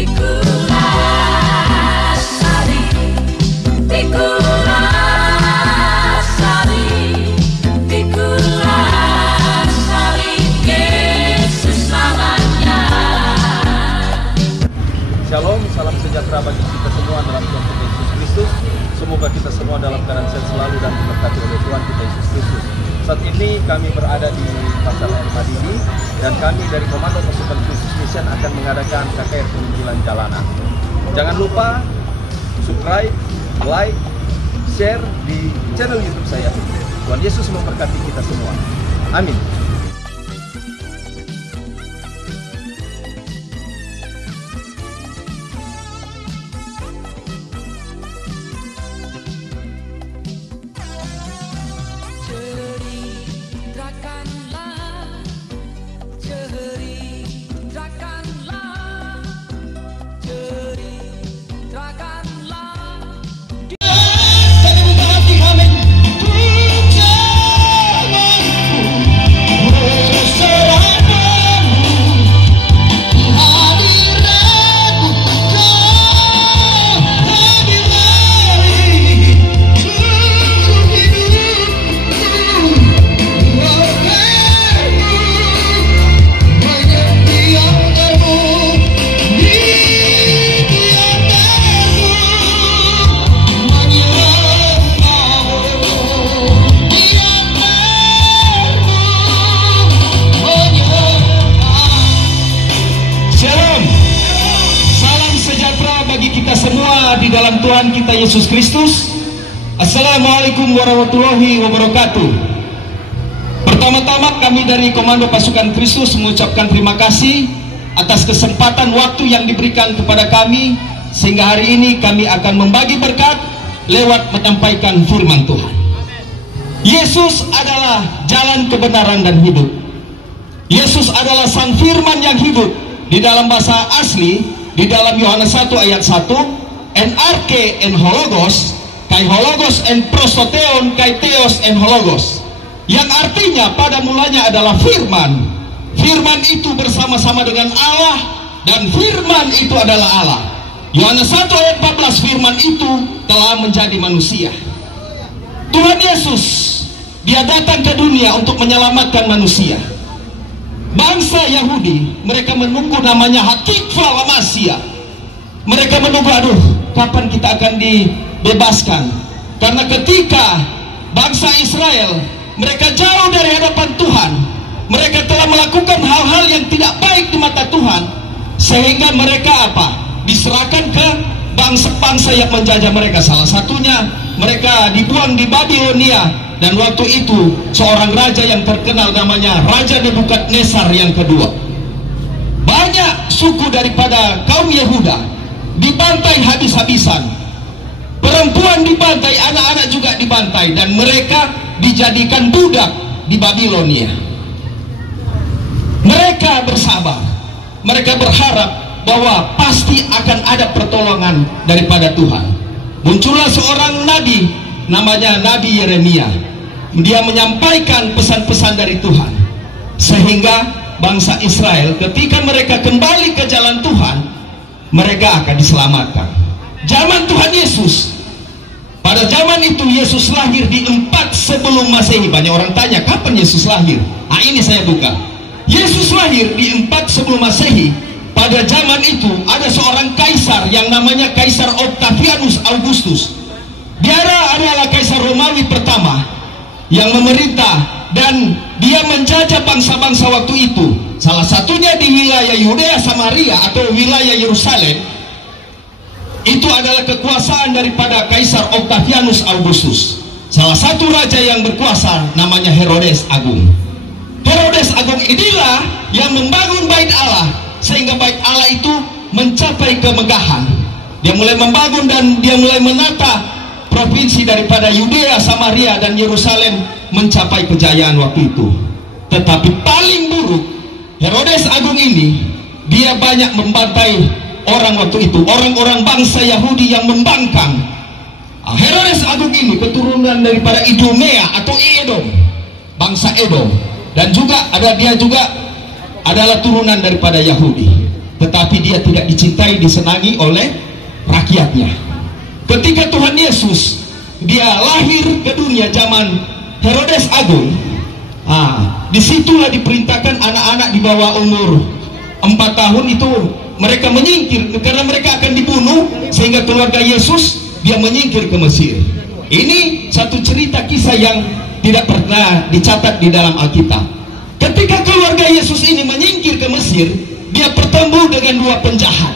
Shalom, salam sejahtera bagi kita semua dalam Tuhan kita Yesus Kristus. Semoga kita semua dalam keadaan sehat selalu dan diberkati oleh Tuhan kita Yesus Kristus. Saat ini kami berada di Pasar Air Madini dan kami dari Komando Pasukan Khusus Mission akan mengadakan KKR penginjilan jalanan. Jangan lupa subscribe, like, share di channel YouTube saya. Tuhan Yesus memberkati kita semua. Amin. Semua di dalam Tuhan kita Yesus Kristus. Assalamualaikum warahmatullahi wabarakatuh. Pertama-tama kami dari Komando Pasukan Kristus mengucapkan terima kasih atas kesempatan waktu yang diberikan kepada kami, sehingga hari ini kami akan membagi berkat lewat menyampaikan firman Tuhan. Yesus adalah jalan kebenaran dan hidup. Yesus adalah sang firman yang hidup. Di dalam bahasa asli, di dalam Yohanes 1 ayat 1, en arche en hologos, kai hologos en prosoteon, kai theos en hologos, yang artinya pada mulanya adalah firman. Firman itu bersama-sama dengan Allah, dan firman itu adalah Allah. Yohanes 1 ayat 14, firman itu telah menjadi manusia. Tuhan Yesus, dia datang ke dunia untuk menyelamatkan manusia. Bangsa Yahudi, mereka menunggu namanya Hakikah Lamasia. Mereka menunggu, aduh, kapan kita akan dibebaskan? Karena ketika bangsa Israel, mereka jauh dari hadapan Tuhan, mereka telah melakukan hal-hal yang tidak baik di mata Tuhan, sehingga mereka apa? Diserahkan ke bangsa-bangsa yang menjajah mereka. Salah satunya mereka dibuang di Babilonia. Dan waktu itu seorang raja yang terkenal namanya Raja Nebukadnezar yang kedua. Banyak suku daripada kaum Yehuda dibantai habis-habisan. Perempuan dibantai, anak-anak juga dibantai, dan mereka dijadikan budak di Babilonia. Mereka bersabar. Mereka berharap bahwa pasti akan ada pertolongan daripada Tuhan. Muncullah seorang nabi namanya Nabi Yeremia. Dia menyampaikan pesan-pesan dari Tuhan, sehingga bangsa Israel ketika mereka kembali ke jalan Tuhan, mereka akan diselamatkan. Zaman Tuhan Yesus, pada zaman itu Yesus lahir di 4 sebelum Masehi. Banyak orang tanya, kapan Yesus lahir? Nah, ini saya buka. Yesus lahir di 4 sebelum Masehi. Pada zaman itu ada seorang kaisar yang namanya Kaisar Octavianus Augustus. Dia adalah kaisar Romawi pertama yang memerintah, dan dia menjajah bangsa-bangsa waktu itu. Salah satunya di wilayah Yudea Samaria atau wilayah Yerusalem. Itu adalah kekuasaan daripada Kaisar Octavianus Augustus. Salah satu raja yang berkuasa namanya Herodes Agung. Herodes Agung inilah yang membangun bait Allah, sehingga bait Allah itu mencapai kemegahan. Dia mulai membangun dan dia mulai menata provinsi daripada Yudea, Samaria, dan Yerusalem mencapai kejayaan waktu itu. Tetapi paling buruk, Herodes Agung ini, dia banyak membantai orang waktu itu, orang-orang bangsa Yahudi yang membangkang. Herodes Agung ini keturunan daripada Idumea atau Edom, bangsa Edom, dan juga dia juga adalah turunan daripada Yahudi. tetapi dia tidak dicintai, disenangi oleh rakyatnya. Ketika Tuhan Yesus dia lahir ke dunia zaman Herodes Agung, disitulah diperintahkan anak-anak di bawah umur 4 tahun itu mereka menyingkir karena mereka akan dibunuh, sehingga keluarga Yesus dia menyingkir ke Mesir. Ini satu cerita kisah yang tidak pernah dicatat di dalam Alkitab. Ketika keluarga Yesus ini menyingkir ke Mesir, dia bertemu dengan 2 penjahat.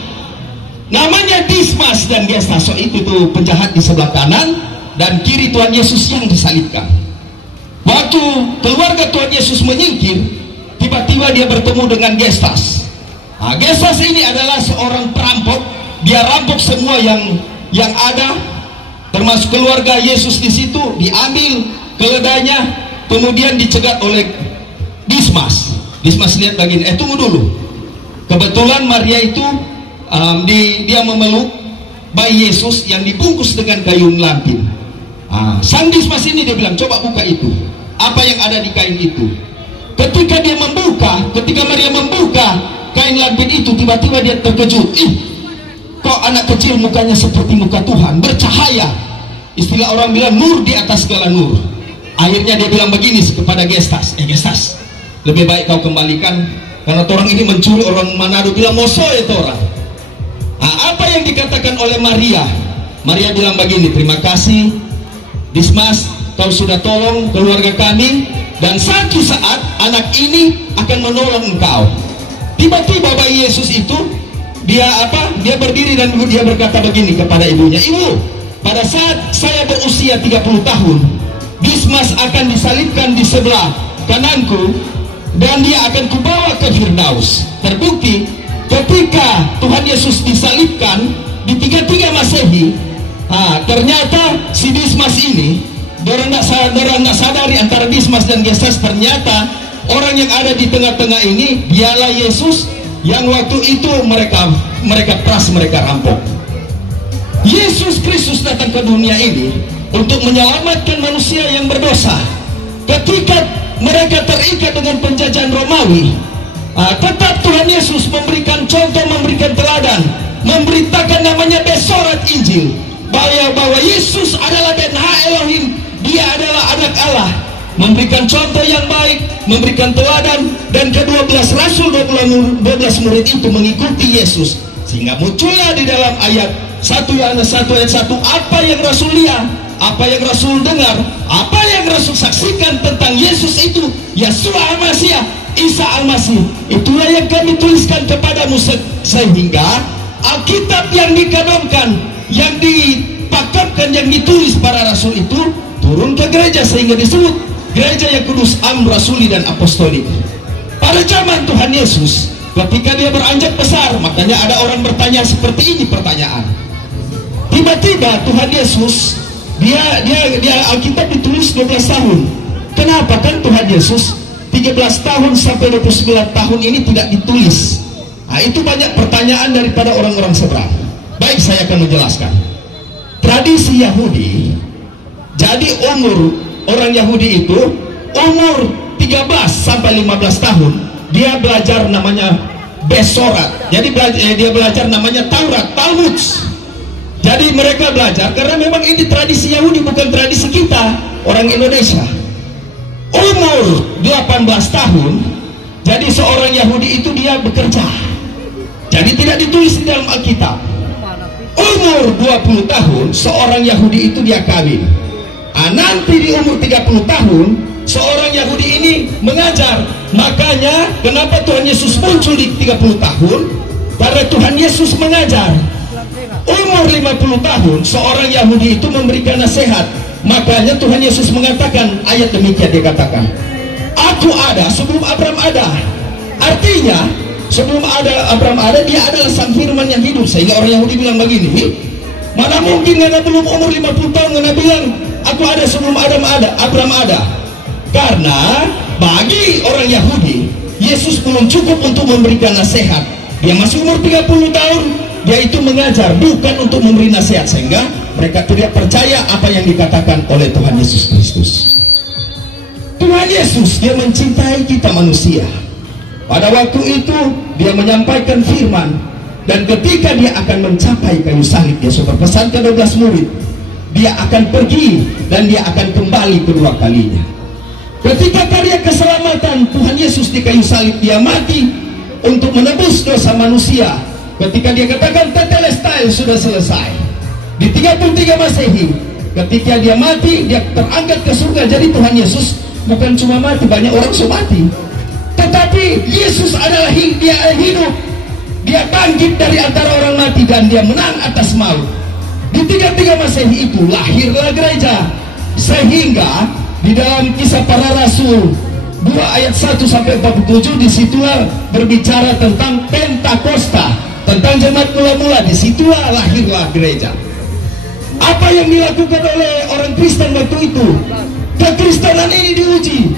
Namanya Dismas dan Gestas. Itu tuh penjahat di sebelah kanan dan kiri Tuhan Yesus yang disalibkan. Waktu keluarga Tuhan Yesus menyingkir, tiba-tiba dia bertemu dengan Gestas. Gestas ini adalah seorang perampok. Dia rampok semua yang ada, termasuk keluarga Yesus di situ, diambil keledainya, kemudian dicegat oleh Dismas. Dismas lihat begini, tunggu dulu. Kebetulan Maria itu dia memeluk bayi Yesus yang dibungkus dengan kayu lampin. Sang Dismas ini dia bilang, coba buka itu, apa yang ada di kain itu. Ketika dia membuka, ketika Maria membuka kain lampin itu, tiba-tiba dia terkejut. Kok anak kecil mukanya seperti muka Tuhan, bercahaya. Istilah orang bilang nur di atas segala nur. Akhirnya dia bilang begini kepada Gestas, Gestas, lebih baik kau kembalikan, karena orang ini mencuri. Orang Manado bilang moso itu orang. Apa yang dikatakan oleh Maria? Maria bilang begini, terima kasih Dismas, kau sudah tolong keluarga kami, dan satu saat anak ini akan menolong engkau. Tiba-tiba bayi Yesus itu dia berdiri dan dia berkata begini kepada ibunya, ibu, pada saat saya berusia 30 tahun, Dismas akan disalibkan di sebelah kananku dan dia akan kubawa ke Firdaus. Terbukti ketika Tuhan Yesus disalibkan di 33 Masehi, ternyata si Dismas ini, orang nggak sadari antara Dismas dan Gestas, ternyata orang yang ada di tengah-tengah ini dialah Yesus yang waktu itu mereka peras, mereka rampok. Yesus Kristus datang ke dunia ini untuk menyelamatkan manusia yang berdosa. Ketika mereka terikat dengan penjajahan Romawi, tetap Tuhan Yesus memberikan contoh, memberikan teladan, memberitakan namanya besorat Injil, bahwa Yesus adalah Ben Ha Elohim, dia adalah anak Allah, memberikan contoh yang baik, memberikan teladan, dan ke-12 rasul, 12 murid itu mengikuti Yesus, sehingga muncullah di dalam ayat 1 Yohanes 1 ayat 1 apa yang Rasul lihat, apa yang Rasul dengar, apa yang Rasul saksikan tentang Yesus itu, Yeshua Al-Masih, Isa Al-Masih. Itulah yang kami tuliskan kepadamu, sehingga Alkitab yang dikadamkan, yang dipakapkan, yang ditulis para rasul itu turun ke gereja, sehingga disebut gereja yang kudus, am, rasuli, dan apostolik. Pada zaman Tuhan Yesus, ketika dia beranjak besar, makanya ada orang bertanya seperti ini pertanyaan. Tiba-tiba Tuhan Yesus, dia Alkitab ditulis 12 tahun. Kenapa kan Tuhan Yesus 13 tahun sampai 29 tahun ini tidak ditulis? Itu banyak pertanyaan daripada orang-orang seberang. Baik, saya akan menjelaskan. Tradisi Yahudi, jadi umur orang Yahudi itu umur 13 sampai 15 tahun dia belajar namanya besorat. Jadi dia belajar namanya Taurat, Talmud. Jadi mereka belajar karena memang ini tradisi Yahudi, bukan tradisi kita orang Indonesia. Umur 18 tahun, jadi seorang Yahudi itu dia bekerja. Jadi tidak ditulis di dalam Alkitab. Umur 20 tahun seorang Yahudi itu dia kawin. Nanti di umur 30 tahun seorang Yahudi ini mengajar. Makanya kenapa Tuhan Yesus muncul di 30 tahun? Karena Tuhan Yesus mengajar. Umur 50 tahun seorang Yahudi itu memberikan nasihat. Makanya Tuhan Yesus mengatakan ayat demikian, dia katakan, aku ada sebelum Abraham ada. Artinya sebelum Abraham ada, dia adalah sang firman yang hidup. Sehingga orang Yahudi bilang begini, mana mungkin karena belum umur 50 tahun karena bilang aku ada sebelum Abraham ada. Karena bagi orang Yahudi, Yesus belum cukup untuk memberikan nasihat. Dia masih umur 30 tahun, dia itu mengajar, bukan untuk memberi nasihat. Sehingga mereka tidak percaya apa yang dikatakan oleh Tuhan Yesus Kristus. Tuhan Yesus, dia mencintai kita manusia. Pada waktu itu dia menyampaikan firman, dan ketika dia akan mencapai kayu salib, Yesus berpesan ke 12 murid, dia akan pergi dan dia akan kembali kedua kalinya. Ketika karya keselamatan Tuhan Yesus di kayu salib, dia mati untuk menebus dosa manusia. Ketika dia katakan tetelestai, sudah selesai. Di 33 Masehi, ketika dia mati, dia terangkat ke surga. Jadi Tuhan Yesus bukan cuma mati, banyak orang sudah mati, tetapi Yesus adalah dia hidup. Dia bangkit dari antara orang mati dan dia menang atas maut. Di 33 Masehi itu lahirlah gereja. Sehingga di dalam Kisah Para Rasul 2 ayat 1 sampai 47, disitulah berbicara tentang Pentakosta, tentang jemaat mula-mula. Disitulah lahirlah gereja. Apa yang dilakukan oleh orang Kristen waktu itu? Kekristenan ini diuji.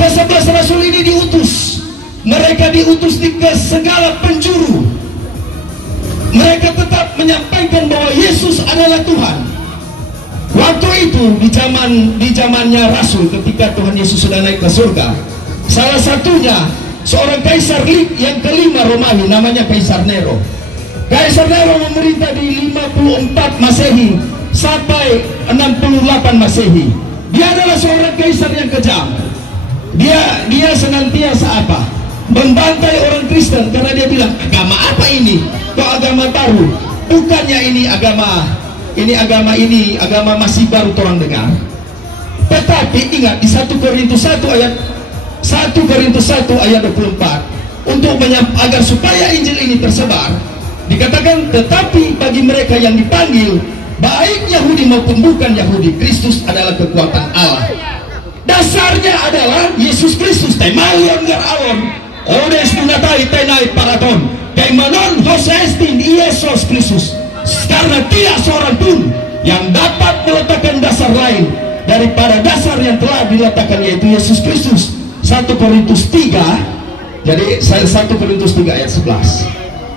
Ke-11 Rasul ini diutus. Mereka diutus ke segala penjuru. Mereka tetap menyampaikan bahwa Yesus adalah Tuhan. Waktu itu di zamannya Rasul, ketika Tuhan Yesus sudah naik ke surga, salah satunya seorang kaisar yang kelima Romawi, namanya Kaisar Nero. Kaisar Nero memerintah di 54 Masehi sampai 68 Masehi. Dia adalah seorang kaisar yang kejam. Dia senantiasa apa? Membantai orang Kristen, karena dia bilang, agama apa ini? Kok agama baru? Bukannya ini agama masih baru orang dengar. Tetapi ingat, di 1 Korintus 1 ayat 24, untuk agar supaya Injil ini tersebar, dikatakan, tetapi bagi mereka yang dipanggil, baik Yahudi maupun bukan Yahudi, Kristus adalah kekuatan Allah. Dasarnya adalah Yesus Kristus. Temalion gar alon odes dunatai tenai paraton kaimanon hosestin Yesus Kristus. Karena tidak seorang pun yang dapat meletakkan dasar lain daripada dasar yang telah diletakkan, yaitu Yesus Kristus. 1 Korintus 3, jadi 1 Korintus 3 ayat 11.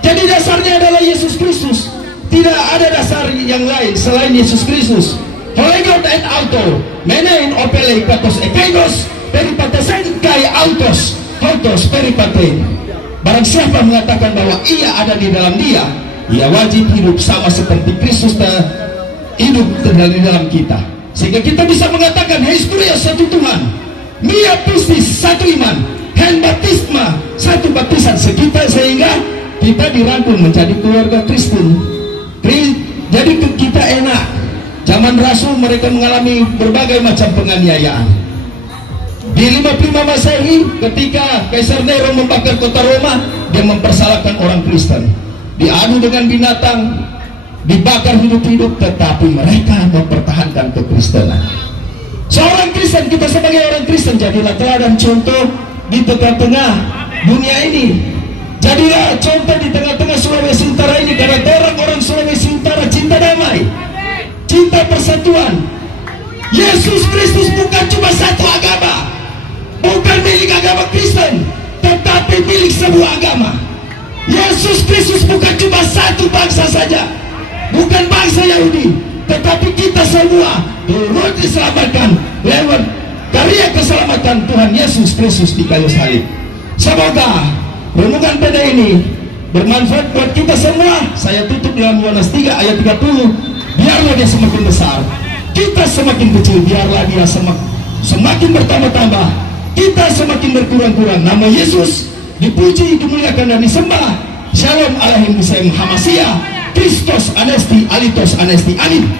Jadi dasarnya adalah Yesus Kristus. Tidak ada dasar yang lain selain Yesus Kristus. Kolegot et auto menein opele katos ekegos peripatesen kai autos autos peripaten. Barang siapa mengatakan bahwa ia ada di dalam dia, ia wajib hidup sama seperti Kristus hidup di dalam kita. Sehingga kita bisa mengatakan Historia satu Tuhan, Mia Pistis satu iman, Hen Baptisma satu baptisan, sehingga kita dirangkul menjadi keluarga Kristen. Jadi kita enak. Zaman Rasul mereka mengalami berbagai macam penganiayaan. Di 55 Masehi, ketika Kaisar Nero membakar kota Roma, dia mempersalahkan orang Kristen. Diadu dengan binatang, dibakar hidup-hidup, tetapi mereka mempertahankan kekristenan. Seorang Kristen, kita sebagai orang Kristen, jadilah teladan contoh di tengah-tengah dunia ini. Jadilah contoh di tengah-tengah Sulawesi Utara ini, karena orang-orang Sulawesi Utara cinta damai, cinta persatuan. Yesus Kristus bukan cuma satu agama, bukan milik agama Kristen, tetapi milik sebuah agama. Yesus Kristus bukan cuma satu bangsa saja, bukan bangsa Yahudi, tetapi kita semua turut diselamatkan lewat karya keselamatan Tuhan Yesus Kristus di kayu salib. Semoga renungan pada ini bermanfaat buat kita semua. Saya tutup dalam Yohanes 3 ayat 30. Biarlah dia semakin besar, kita semakin kecil. Biarlah dia semakin bertambah-tambah, kita semakin berkurang-kurang. Nama Yesus dipuji, dimuliakan, dan disembah. Shalom Alaikum Muhammad Kristos Anesti Alitos Anesti. Amin.